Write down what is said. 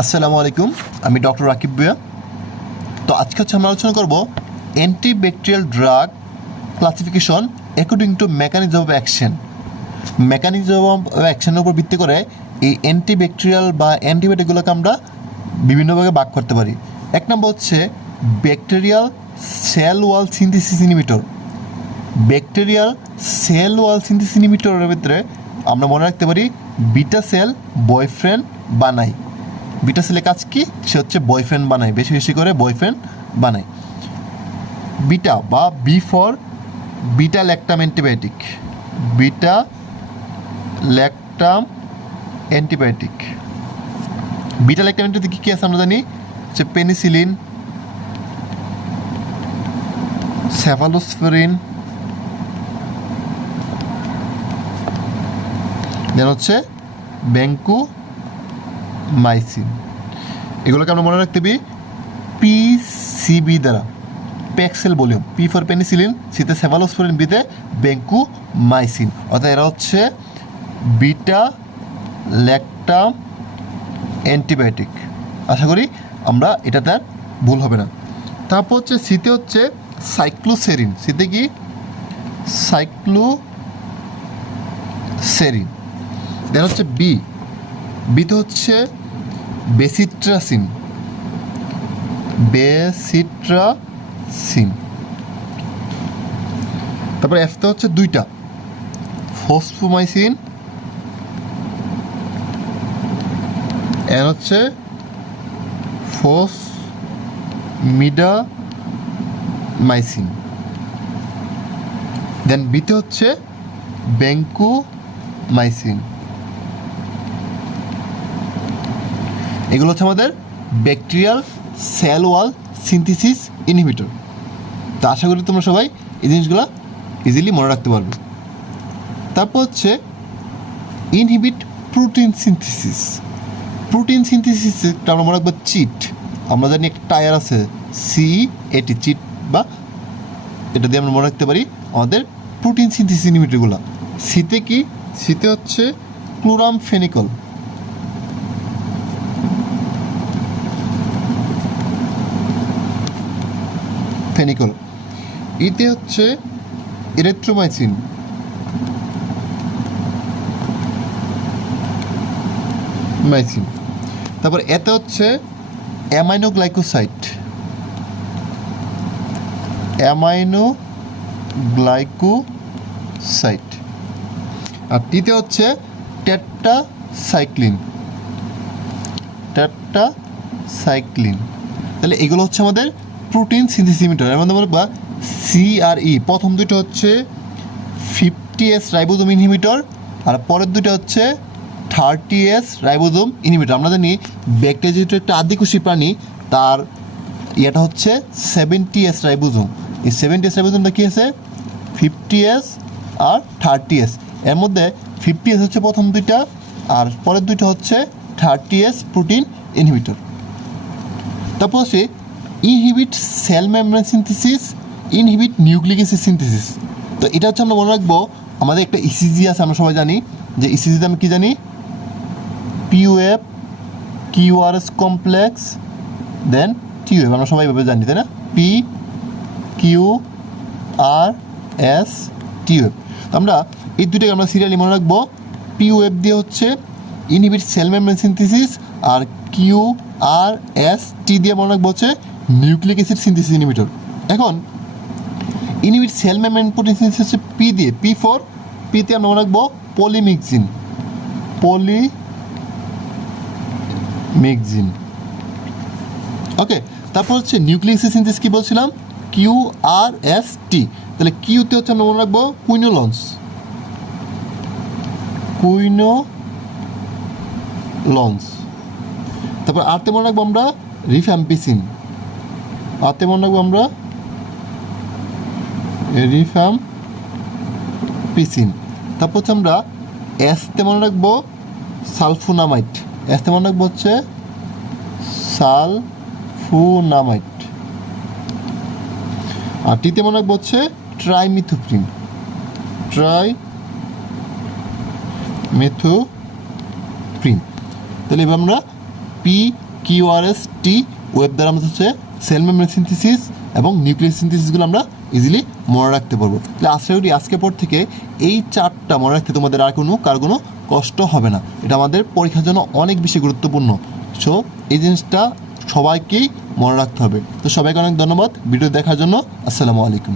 আসসালামু আলাইকুম, আমি ডক্টর রাকিব ভুঁইয়া। তো আজকে আমরা আলোচনা করব antibacterial drug classification according to mechanism of action. Mechanism of অ্যাকশনের উপর ভিত্তি করে এই অ্যান্টিব্যাকটেরিয়াল বা অ্যান্টিবায়োটিকগুলোকে আমরা বিভিন্নভাবে ভাগ করতে পারি। এক নম্বর হচ্ছে bacterial cell wall synthesis inhibitor. Bacterial cell wall synthesis ইনহিবিটরের ভিতরে আমরা মনে রাখতে পারি বিটা সেল বয়ফ্রেন্ড বানায়। বিটা সেলের কাজ কি? সে হচ্ছে বয়ফ্রেন্ড বানায়, বেশি বেশি করে বয়ফ্রেন্ড বানায়। বিটা বা B for beta lactam antibiotic. Beta lactam antibiotic. Beta lactam antibiotic কী আছে আমরা জানি যে পেনিসিলিন, সেফালোস্পেরিন, দেন হচ্ছে ভ্যানকুমাইসিন। এগুলোকে আমরা মনে রাখতে পারি পিসিবি দ্বারা, প্যাক্সেল ভলিউম। পি ফর পেনিসিলিন, সিতে সেফালোস্পোরিন, বিতে ভ্যানকুমাইসিন। অর্থাৎ এরা হচ্ছে বিটা ল্যাকটাম অ্যান্টিবায়োটিক। আশা করি আমরা এটাতে আর ভুল হবে না। তারপর হচ্ছে সিতে হচ্ছে সাইক্লোসেরিন। সিতে কি? সাইক্লোসেরিন। দেন হচ্ছে বিতে হচ্ছে বেসিট্রাসিন। তারপরে এফতে হচ্ছে দুইটা, ফসফোমাইসিন, এন হচ্ছে ফসমিডামাইসিন। দেন বিতে হচ্ছে ভ্যানকুমাইসিন। এগুলো হচ্ছে আমাদের bacterial cell wall synthesis inhibitor. তো আশা করি তোমরা সবাই এই জিনিসগুলো ইজিলি মনে রাখতে পারবে। তারপর হচ্ছে ইনহিবিট প্রোটিন সিনথেসিস। প্রোটিন সিনথেসিসটা আমরা মনে রাখবো চিট। আমরা জানি একটা টায়ার আছে CAT, চিট, বা এটা দিয়ে আমরা মনে রাখতে পারি আমাদের প্রোটিন সিনথেসিস ইনহিবিটরগুলো। সিতে কি? সিতে হচ্ছে ক্লোরামফেনিকল। ফেনিকল। ইতে হচ্ছে এরিথ্রোমাইসিন। তারপর এতে হচ্ছে অ্যামাইনোগ্লাইকোসাইড। আর টিতে হচ্ছে টেট্রাসাইক্লিন। তাহলে এগুলো হচ্ছে আমাদের প্রোটিন সিনথেসিস ইনহিবিটর। এর মধ্যে বলবা CRE। প্রথম দুটো হচ্ছে 50S রাইবোজোম ইনহিবিটর, আর পরের দুটো হচ্ছে 30S রাইবোজোম ইনহিবিটর। আমরা জানি ব্যাকটেরিয়া যেহেতু একটা আদিকোষী প্রাণী, তার ইয়েটা হচ্ছে 70S রাইবোজোম। এই 70S রাইবোজোমটা কী আছে? 50S আর 30S। এর মধ্যে 50S হচ্ছে প্রথম দুইটা, আর পরের দুইটা হচ্ছে 30S প্রোটিন ইনহিবিটর। তারপর হচ্ছে inhibit cell membrane synthesis, inhibit nucleic acid synthesis. তো এটা হচ্ছে আমরা মনে রাখবো আমাদের একটা ইসিজি আছে। আমরা সবাই জানি যে ইসিজিতে আমি কী জানি? POF, QRS কমপ্লেক্স, দেন TOF। আমরা সবাই ভাবে জানি, তাই না? PQRS TOF। আমরা এই দুটোকে আমরা সিরিয়ালি মনে রাখবো। POF দিয়ে হচ্ছে ইনহিবিট সেল মেমব্রেন সিনথেসিস, আর QRS দিয়ে মনে রাখবো হচ্ছে নিউক্লিক অ্যাসিড সিনথেসিস ইনহিবিটর। এখন inhibit cell membrane protein synthesis হচ্ছে P দিয়ে। পিতে আমরা মনে রাখবো পলিমিক্সিন। ওকে। তারপর হচ্ছে নিউক্লিক অ্যাসিড সিনথেসিস কী বলছিলাম? QRST। তাহলে কিউতে হচ্ছে আমরা মনে রাখবো কুইনোলন্স। তারপর আরতে মনে রাখবো আমরা রিফ্যাম্পিসিন। তারপর হচ্ছে আমরা এসতে মনে রাখবো সালফোনামাইড। আর টিতে মনে রাখবো হচ্ছে ট্রাইমিথোপ্রিন। তাহলে এবার আমরা QRST ওয়েব দ্বারা আমরা হচ্ছে সেল মেমরি সিনথেসিস এবং নিউক্লিয়াস সিনথেসিসগুলো আমরা ইজিলি মনে রাখতে পারবো। তাহলে আশা করি আজকে পর থেকে এই চারটা মনে রাখতে তোমাদের আর কার কোনো কষ্ট হবে না। এটা আমাদের পরীক্ষার জন্য অনেক বেশি গুরুত্বপূর্ণ। সো এই জিনিসটা সবাইকেই মনে রাখতে হবে। তো সবাইকে অনেক ধন্যবাদ ভিডিও দেখার জন্য। আসসালামু আলাইকুম।